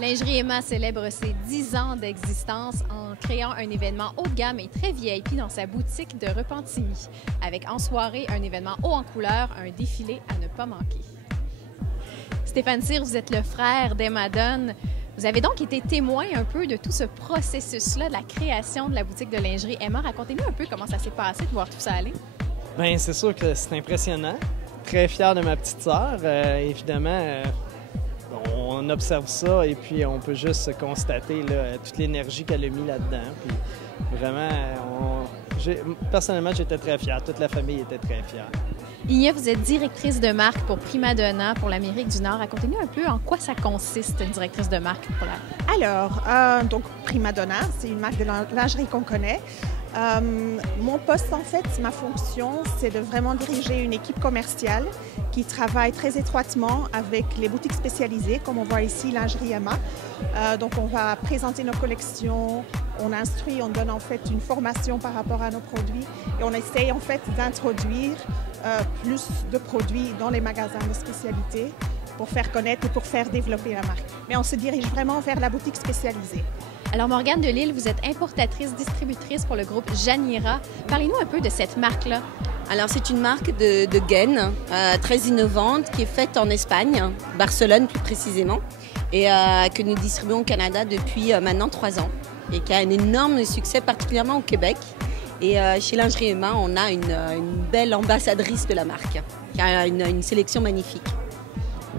Lingerie Emma célèbre ses 10 ans d'existence en créant un événement haut de gamme et très VIP dans sa boutique de Repentigny, avec en soirée un événement haut en couleur, un défilé à ne pas manquer. Stéphane Cyr, vous êtes le frère d'Emma Dunn. Vous avez donc été témoin un peu de tout ce processus-là, de la création de la boutique de lingerie Emma. Racontez-nous un peu comment ça s'est passé de voir tout ça aller. Bien, c'est sûr que c'est impressionnant. Très fier de ma petite sœur. Évidemment, on observe ça et puis on peut juste constater là, toute l'énergie qu'elle a mis là-dedans. Puis vraiment, personnellement, j'étais très fier. Toute la famille était très fière. Inia, vous êtes directrice de marque pour Primadonna pour l'Amérique du Nord. Racontez-nous un peu en quoi ça consiste, une directrice de marque pour la... Alors, donc Primadonna, c'est une marque de lingerie qu'on connaît. Mon poste, en fait, ma fonction, c'est de vraiment diriger une équipe commerciale qui travaille très étroitement avec les boutiques spécialisées, comme on voit ici, Lingerie Emma. Donc, on va présenter nos collections, on instruit, on donne en fait une formation par rapport à nos produits et on essaye en fait d'introduire plus de produits dans les magasins de spécialité pour faire connaître et pour faire développer la marque. Mais on se dirige vraiment vers la boutique spécialisée. Alors, Morgane Delille, vous êtes importatrice, distributrice pour le groupe Janira. Parlez-nous un peu de cette marque-là. Alors, c'est une marque de gaine très innovante qui est faite en Espagne, Barcelone plus précisément, et que nous distribuons au Canada depuis maintenant 3 ans et qui a un énorme succès, particulièrement au Québec. Et chez Lingerie Emma, on a une belle ambassadrice de la marque qui a une sélection magnifique.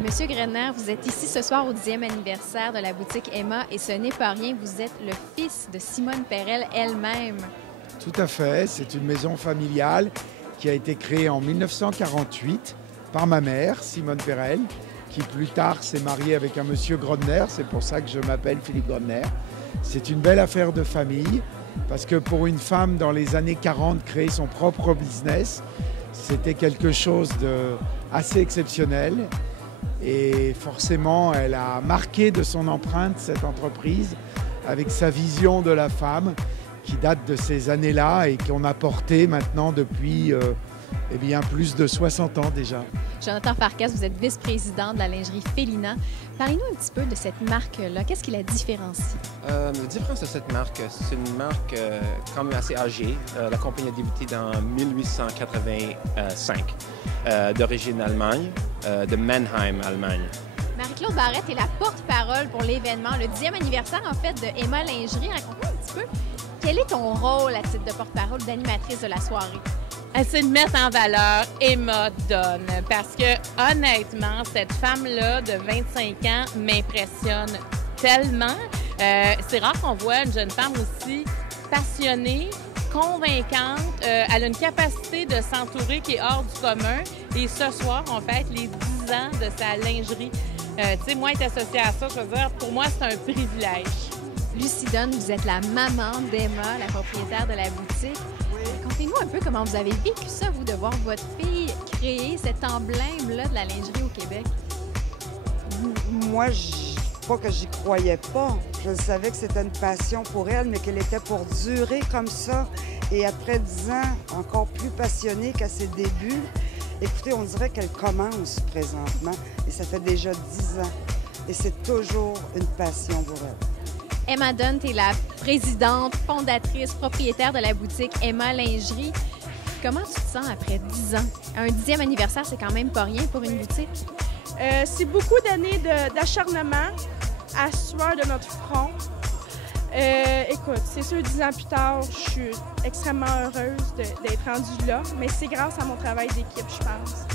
Monsieur Grenner, vous êtes ici ce soir au 10e anniversaire de la boutique Emma et ce n'est pas rien, vous êtes le fils de Simone Perel elle-même. Tout à fait, c'est une maison familiale qui a été créée en 1948 par ma mère, Simone Perel, qui plus tard s'est mariée avec un monsieur Grodner, c'est pour ça que je m'appelle Philippe Grodner. C'est une belle affaire de famille parce que pour une femme dans les années 40, créer son propre business, c'était quelque chose d'assez exceptionnel. Et forcément, elle a marqué de son empreinte cette entreprise avec sa vision de la femme qui date de ces années-là et qu'on a portée maintenant depuis plus de 60 ans déjà. Jonathan Farkas, vous êtes vice-président de la lingerie Félina. Parlez-nous un petit peu de cette marque-là. Qu'est-ce qui la différencie? La différence de cette marque, c'est une marque quand même assez âgée. La compagnie a débuté dans 1885, d'origine Allemagne, de Mannheim, Allemagne. Marie-Claude Barrette est la porte-parole pour l'événement, le 10e anniversaire en fait de Emma Lingerie. Raconte-nous un petit peu, quel est ton rôle à titre de porte-parole, d'animatrice de la soirée? C'est de mettre en valeur Emma Dunn parce que, honnêtement, cette femme-là de 25 ans m'impressionne tellement. C'est rare qu'on voit une jeune femme aussi passionnée, convaincante. Elle a une capacité de s'entourer qui est hors du commun. Et ce soir, on fête les 10 ans de sa lingerie. Tu sais, moi, être associée à ça, je veux dire, pour moi, c'est un privilège. Lucie Dunn, vous êtes la maman d'Emma, la propriétaire de la boutique. Racontez-nous un peu comment vous avez vécu ça, vous, de voir votre fille créer cet emblème-là de la lingerie au Québec. Moi, pas que j'y croyais pas. Je savais que c'était une passion pour elle, mais qu'elle était pour durer comme ça. Et après 10 ans, encore plus passionnée qu'à ses débuts. Écoutez, on dirait qu'elle commence présentement. Et ça fait déjà 10 ans. Et c'est toujours une passion pour elle. Emma Dunn, tu es la présidente, fondatrice, propriétaire de la boutique Emma Lingerie. Comment tu te sens après 10 ans? Un 10e anniversaire, c'est quand même pas rien pour une boutique. C'est beaucoup d'années d'acharnement à sueur de notre front. Écoute, c'est sûr, 10 ans plus tard, je suis extrêmement heureuse d'être rendue là, mais c'est grâce à mon travail d'équipe, je pense.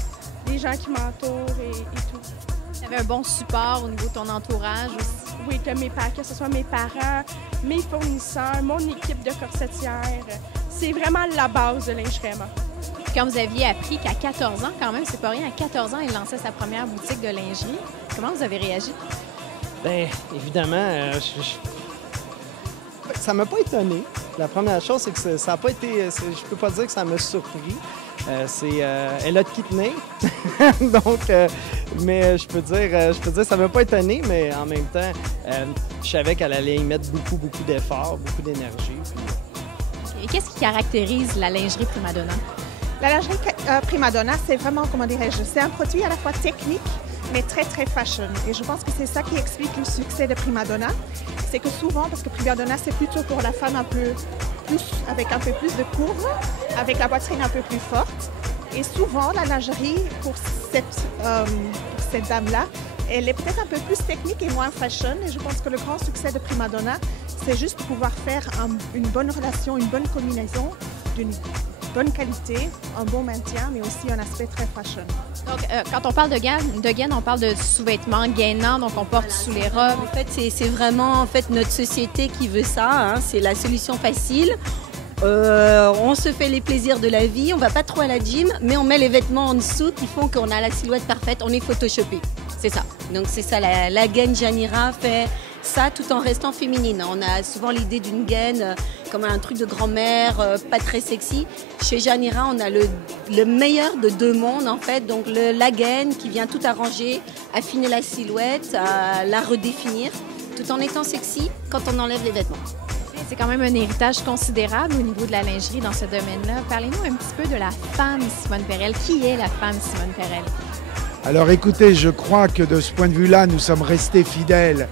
Les gens qui m'entourent et tout. Tu avais un bon support au niveau de ton entourage aussi? Oui, que ce soit mes parents, mes fournisseurs, mon équipe de corsetières. C'est vraiment la base de Lingerie Emma. Quand vous aviez appris qu'à 14 ans, quand même, c'est pas rien, à 14 ans, elle lançait sa première boutique de lingerie, comment vous avez réagi? Bien, évidemment, ça m'a pas étonné. La première chose, c'est que ça n'a pas été... Je peux pas dire que ça m'a surpris. Elle a de qui tenir. Donc, mais je peux dire, ça m'a pas étonné, mais en même temps, je savais qu'elle allait y mettre beaucoup d'efforts, beaucoup d'énergie. Puis... Et qu'est-ce qui caractérise la lingerie Primadonna? La lingerie Primadonna, c'est vraiment, comment dirais-je, c'est un produit à la fois technique, mais très, très fashion. Et je pense que c'est ça qui explique le succès de Primadonna. C'est que souvent, parce que Primadonna, c'est plutôt pour la femme avec un peu plus de courbe, avec la poitrine un peu plus forte. Et souvent, la lingerie, pour cette dame-là, elle est peut-être un peu plus technique et moins fashion. Et je pense que le grand succès de Primadonna, c'est juste pouvoir faire une bonne relation, une bonne combinaison d'une bonne qualité, un bon maintien, mais aussi un aspect très fashion. Donc, quand on parle de gaine, on parle de sous-vêtements gainants, donc on porte sous les robes. En fait, c'est vraiment notre société qui veut ça. Hein. C'est la solution facile. On se fait les plaisirs de la vie, on va pas trop à la gym, mais on met les vêtements en dessous qui font qu'on a la silhouette parfaite, on est photoshopé. C'est ça. Donc c'est ça, la gaine Janira fait ça tout en restant féminine. On a souvent l'idée d'une gaine comme un truc de grand-mère, pas très sexy. Chez Janira, on a le meilleur de deux mondes en fait. Donc la gaine qui vient tout arranger, affiner la silhouette, la redéfinir, tout en étant sexy quand on enlève les vêtements. C'est quand même un héritage considérable au niveau de la lingerie dans ce domaine-là. Parlez-nous un petit peu de la femme Simone Perelle. Qui est la femme Simone Perelle? Alors écoutez, je crois que de ce point de vue-là, nous sommes restés fidèles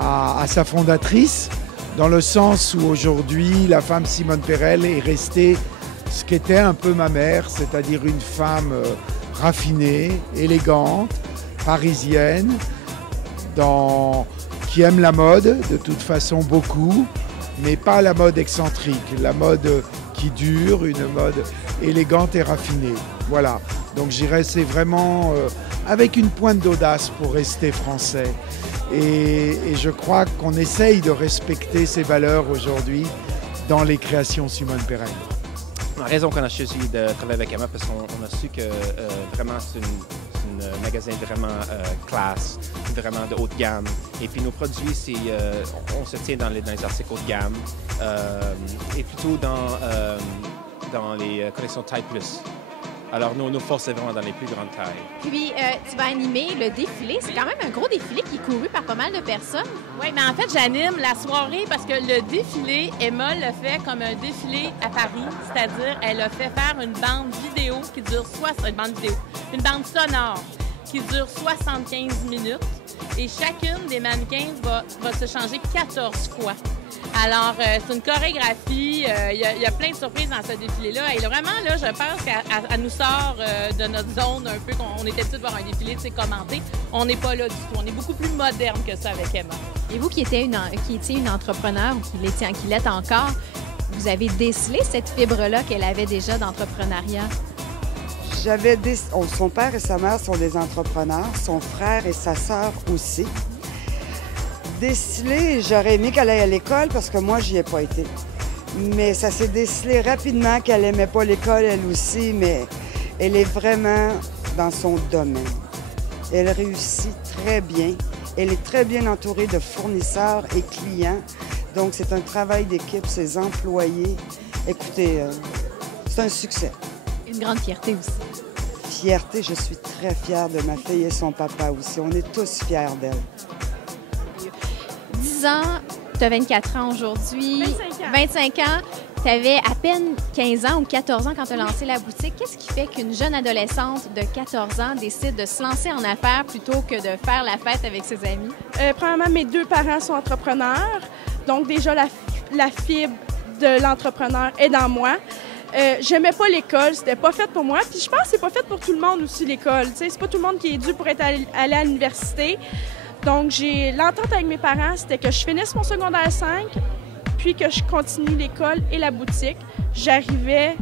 à sa fondatrice, dans le sens où aujourd'hui, la femme Simone Perelle est restée ce qu'était un peu ma mère, c'est-à-dire une femme raffinée, élégante, parisienne, qui aime la mode, de toute façon beaucoup, mais pas la mode excentrique, la mode qui dure, une mode élégante et raffinée. Voilà, donc j'y restais vraiment avec une pointe d'audace pour rester français. Et je crois qu'on essaye de respecter ces valeurs aujourd'hui dans les créations Simone Perelle. La raison qu'on a choisi de travailler avec Emma, parce qu'on a su que vraiment c'est un magasin vraiment classe, vraiment de haute gamme. Et puis nos produits, on se tient dans les articles haut de gamme et plutôt dans les collections taille plus. Alors, nos forces, c'est vraiment dans les plus grandes tailles. Puis, tu vas animer le défilé. C'est quand même un gros défilé qui est couru par pas mal de personnes. Oui, mais en fait, j'anime la soirée parce que le défilé, Emma le fait comme un défilé à Paris. C'est-à-dire, elle a fait faire une bande vidéo qui dure une bande sonore qui dure 75 minutes. Et chacune des mannequins va se changer 14 fois. Alors, c'est une chorégraphie. Il y a plein de surprises dans ce défilé-là. Et vraiment, là, je pense qu'elle nous sort de notre zone un peu. On était habitués de voir un défilé commenté. On n'est pas là du tout. On est beaucoup plus moderne que ça avec Emma. Et vous qui étiez une entrepreneur ou qui l'êtes encore, vous avez décelé cette fibre-là qu'elle avait déjà d'entrepreneuriat? Son père et sa mère sont des entrepreneurs, son frère et sa sœur aussi. Décelé, j'aurais aimé qu'elle aille à l'école parce que moi, j'y ai pas été. Mais ça s'est décelé rapidement qu'elle aimait pas l'école, elle aussi, mais elle est vraiment dans son domaine. Elle réussit très bien. Elle est très bien entourée de fournisseurs et clients. Donc, c'est un travail d'équipe, ses employés. Écoutez, c'est un succès. Une grande fierté aussi. Fierté, je suis très fière de ma fille et son papa aussi. On est tous fiers d'elle. 10 ans, tu as 24 ans aujourd'hui. 25 ans. Tu avais à peine 15 ans ou 14 ans quand tu as lancé la boutique. Qu'est-ce qui fait qu'une jeune adolescente de 14 ans décide de se lancer en affaires plutôt que de faire la fête avec ses amis? Premièrement, mes deux parents sont entrepreneurs. Donc déjà, la fibre de l'entrepreneur est dans moi. J'aimais pas l'école, c'était pas fait pour moi. Puis je pense que c'est pas fait pour tout le monde aussi, l'école. C'est pas tout le monde qui est dû pour aller à l'université. Donc, l'entente avec mes parents, c'était que je finisse mon secondaire 5, puis que je continue l'école et la boutique. J'arrivais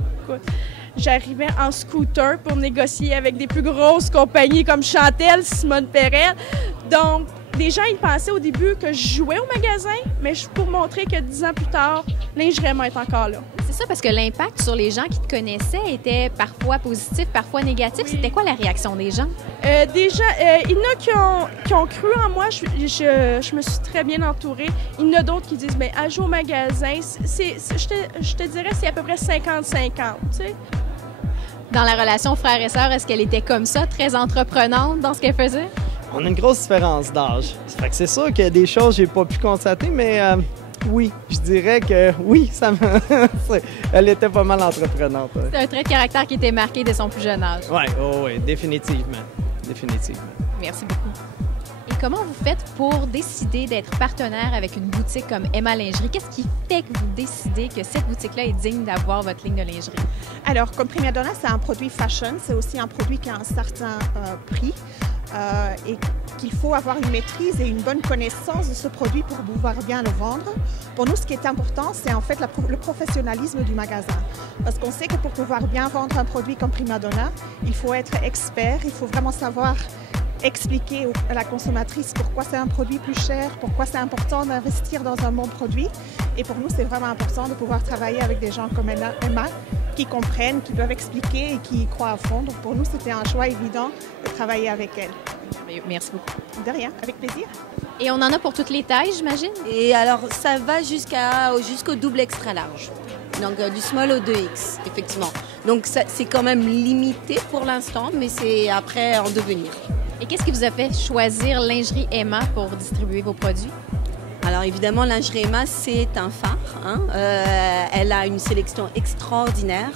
en scooter pour négocier avec des plus grosses compagnies comme Chantel, Simone Perelle. Donc, les gens, ils pensaient au début que je jouais au magasin, mais pour montrer que 10 ans plus tard, Lingerie est encore là. C'est ça, parce que l'impact sur les gens qui te connaissaient était parfois positif, parfois négatif. Oui. C'était quoi la réaction des gens? Il y en a qui ont cru en moi. Je me suis très bien entourée. Il y en a d'autres qui disent, bien, à jouer au magasin, je te dirais, c'est à peu près 50-50, tu sais. Dans la relation frère et sœur, est-ce qu'elle était comme ça, très entreprenante dans ce qu'elle faisait? On a une grosse différence d'âge. Fait que c'est sûr qu'il y a des choses que j'ai pas pu constater, mais oui, je dirais que oui, elle était pas mal entreprenante. C'est un trait de caractère qui était marqué dès son plus jeune âge. Oui, définitivement. définitivement. Merci beaucoup. Et comment vous faites pour décider d'être partenaire avec une boutique comme Emma Lingerie? Qu'est-ce qui fait que vous décidez que cette boutique-là est digne d'avoir votre ligne de lingerie? Alors, comme Prima Donna, c'est un produit fashion. C'est aussi un produit qui a un certain prix et qu'il faut avoir une maîtrise et une bonne connaissance de ce produit pour pouvoir bien le vendre. Pour nous, ce qui est important, c'est en fait le professionnalisme du magasin. Parce qu'on sait que pour pouvoir bien vendre un produit comme Prima Donna, il faut être expert, il faut vraiment savoir expliquer à la consommatrice pourquoi c'est un produit plus cher, pourquoi c'est important d'investir dans un bon produit. Et pour nous, c'est vraiment important de pouvoir travailler avec des gens comme Emma qui comprennent, qui peuvent expliquer et qui y croient à fond. Donc pour nous, c'était un choix évident de travailler avec elle. Merci beaucoup. De rien, avec plaisir. Et on en a pour toutes les tailles, j'imagine? Et alors, ça va jusqu'au double extra large. Donc, du small au 2X, effectivement. Donc, c'est quand même limité pour l'instant, mais c'est après en devenir. Et qu'est-ce qui vous a fait choisir Lingerie Emma pour distribuer vos produits? Alors évidemment, Lingerie Emma, c'est un phare. Hein. Elle a une sélection extraordinaire.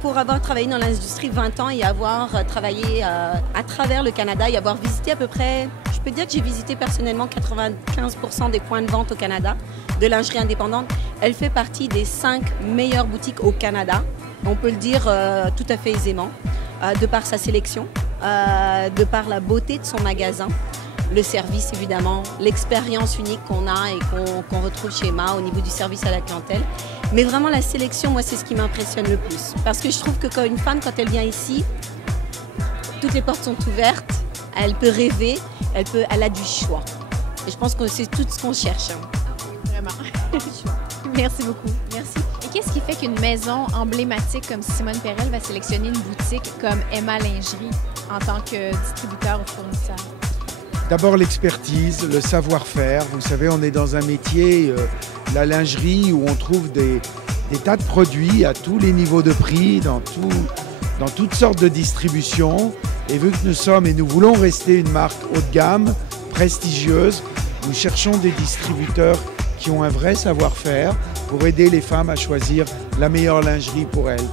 Pour avoir travaillé dans l'industrie 20 ans et avoir travaillé à travers le Canada et avoir visité à peu près, je peux dire que j'ai visité personnellement 95% des points de vente au Canada de lingerie indépendante. Elle fait partie des 5 meilleures boutiques au Canada. On peut le dire tout à fait aisément, de par sa sélection, de par la beauté de son magasin, le service évidemment, l'expérience unique qu'on a et qu'on retrouve chez Emma au niveau du service à la clientèle. Mais vraiment la sélection, moi c'est ce qui m'impressionne le plus. Parce que je trouve que quand une femme, quand elle vient ici, toutes les portes sont ouvertes, elle peut rêver, elle a du choix. Et je pense que c'est tout ce qu'on cherche. Vraiment. Merci beaucoup. Merci. Et qu'est-ce qui fait qu'une maison emblématique comme Simone Perel va sélectionner une boutique comme Emma Lingerie en tant que distributeur ou fournisseur? D'abord l'expertise, le savoir-faire. Vous savez, on est dans un métier, la lingerie, où on trouve des tas de produits à tous les niveaux de prix, dans toutes sortes de distributions. Et vu que nous sommes et nous voulons rester une marque haut de gamme, prestigieuse, nous cherchons des distributeurs qui ont un vrai savoir-faire pour aider les femmes à choisir la meilleure lingerie pour elles.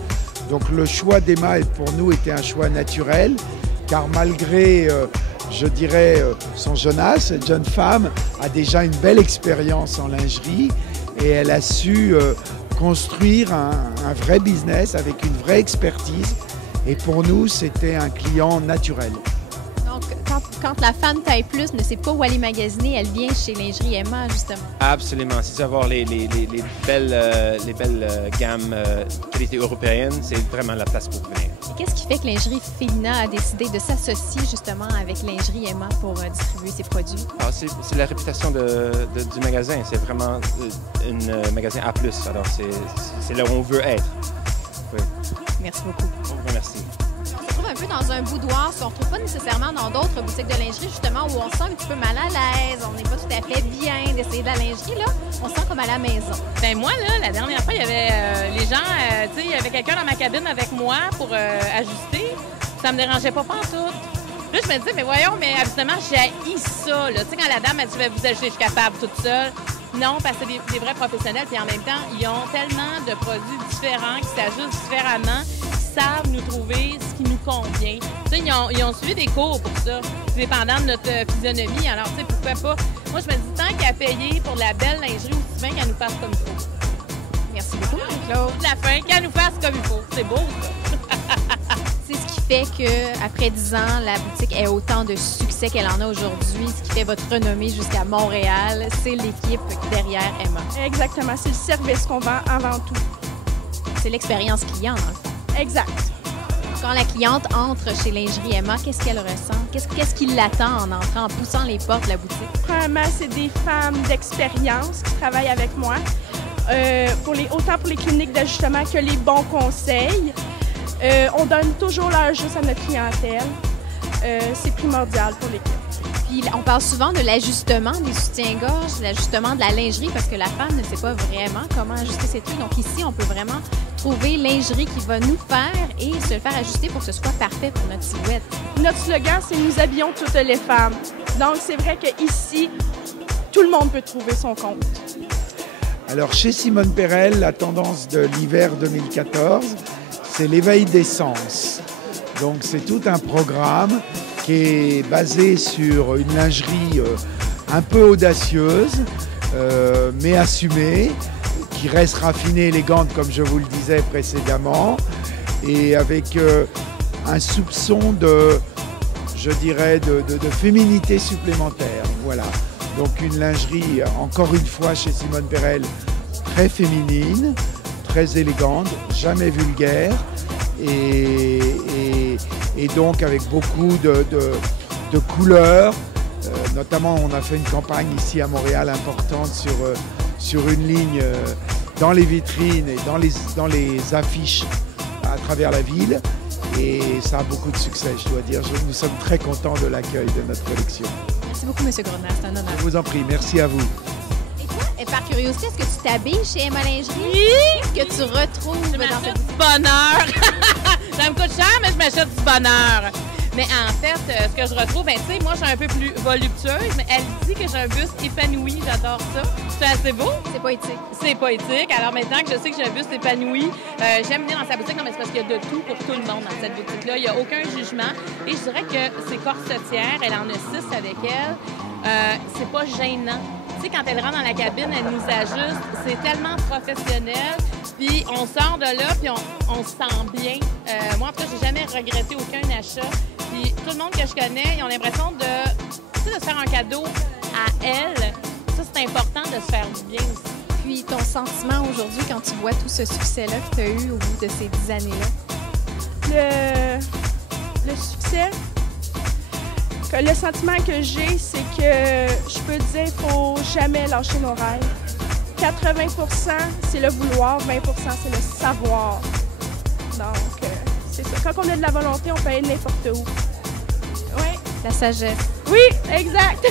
Donc le choix d'Emma pour nous était un choix naturel, car malgré je dirais, son jeune âge, cette jeune femme a déjà une belle expérience en lingerie et elle a su construire un vrai business avec une vraie expertise. Et pour nous, c'était un client naturel. Donc, quand la femme taille plus ne sait pas où aller magasiner, elle vient chez Lingerie Emma, justement. Absolument. Si tu veux avoir les belles gammes qualité européenne, c'est vraiment la place pour venir. Et qu'est-ce qui fait que Lingerie Félina a décidé de s'associer justement avec Lingerie Emma pour distribuer ses produits? C'est la réputation du magasin. C'est vraiment un magasin A+. Alors, c'est là où on veut être. Oui. Merci beaucoup. Merci. On se trouve un peu dans un boudoir, on ne retrouve pas nécessairement dans d'autres boutiques de lingerie, justement, où on se sent un petit peu mal à l'aise, on n'est pas tout à fait bien d'essayer de la lingerie, là. On se sent comme à la maison. Ben moi, là, la dernière fois, il y avait les gens, tu sais, il y avait quelqu'un dans ma cabine avec moi pour ajuster. Ça me dérangeait pas pantoute. Là, je me disais, mais voyons, mais absolument, j'ai ça, là. Tu sais, quand la dame, elle dit, vous ajuster, je suis capable toute seule. Non, parce que c'est des vrais professionnels, puis en même temps, ils ont tellement de produits différents qui s'ajustent différemment, qui savent nous trouver ce qui nous convient. Tu sais, ils ont suivi des cours pour ça, dépendant de notre physionomie. Alors, tu sais, pourquoi pas? Moi, je me dis, tant qu'à payer pour de la belle lingerie, aussi bien qu'elle nous fasse comme il faut. Merci beaucoup, Claude. La fin, qu'elle nous fasse comme il faut. C'est beau, ça. C'est ce qui fait qu'après 10 ans, la boutique ait autant de succès qu'elle en a aujourd'hui. Ce qui fait votre renommée jusqu'à Montréal, c'est l'équipe derrière Emma. Exactement. C'est le service qu'on vend avant tout. C'est l'expérience client, dans le fond. Exact. Quand la cliente entre chez Lingerie Emma, qu'est-ce qu'elle ressent? Qu'est-ce qui l'attend en entrant, en poussant les portes de la boutique? Premièrement, c'est des femmes d'expérience qui travaillent avec moi. Autant pour les cliniques d'ajustement que les bons conseils. On donne toujours l'heure juste à notre clientèle. C'est primordial pour l'équipe. Puis on parle souvent de l'ajustement des soutiens-gorge, l'ajustement de la lingerie, parce que la femme ne sait pas vraiment comment ajuster ses trucs. Donc ici, on peut vraiment trouver lingerie qui va nous faire et se le faire ajuster pour que ce soit parfait pour notre silhouette. Notre slogan, c'est « Nous habillons toutes les femmes ». Donc c'est vrai qu'ici, tout le monde peut trouver son compte. Alors chez Simone Perel, la tendance de l'hiver 2014, c'est l'éveil des sens. Donc c'est tout un programme qui est basé sur une lingerie un peu audacieuse, mais assumée, qui reste raffinée, élégante, comme je vous le disais précédemment, et avec un soupçon de, je dirais, de féminité supplémentaire. Voilà. Donc une lingerie, encore une fois, chez Simone Perel, très féminine, très élégante, jamais vulgaire, et donc avec beaucoup de couleurs. Notamment, on a fait une campagne ici à Montréal importante sur une ligne dans les vitrines et dans les affiches à travers la ville. Et ça a beaucoup de succès, je dois dire. Nous sommes très contents de l'accueil de notre collection. Merci beaucoup, M. Grodner. C'est un honneur. Je vous en prie. Merci à vous. Et toi, par curiosité, est-ce que tu t'habilles chez Emma Lingerie? Oui! Qu'est-ce que tu retrouves Je dans m'achète cette... du bonheur. Ça me coûte cher, mais je m'achète du bonheur. Mais en fait, ce que je retrouve, ben, tu sais, moi, je suis un peu plus voluptueuse, mais elle dit que j'ai un buste épanoui. J'adore ça. C'est assez beau. C'est poétique. C'est poétique. Alors maintenant que je sais que j'ai un buste épanoui, j'aime venir dans sa boutique. Non, mais c'est parce qu'il y a de tout pour tout le monde dans cette boutique-là. Il n'y a aucun jugement. Et je dirais que ses corsetières, elle en a 6 avec elle. C'est pas gênant. Tu sais, quand elle rentre dans la cabine, elle nous ajuste. C'est tellement professionnel. Puis on sort de là, puis on se sent bien. Moi, en tout cas, j'ai jamais regretté aucun achat. Puis tout le monde que je connais, ils ont l'impression de se faire un cadeau à elle. Ça, c'est important de se faire du bien aussi. Puis ton sentiment aujourd'hui quand tu vois tout ce succès-là que tu as eu au bout de ces 10 années-là? Le succès, le sentiment que j'ai, c'est que je peux te dire qu'il ne faut jamais lâcher nos rêves. 80 % c'est le vouloir, 20 % c'est le savoir. Donc, c'est ça. Quand on a de la volonté, on peut aller n'importe où. Oui. La sagesse. Oui, exact.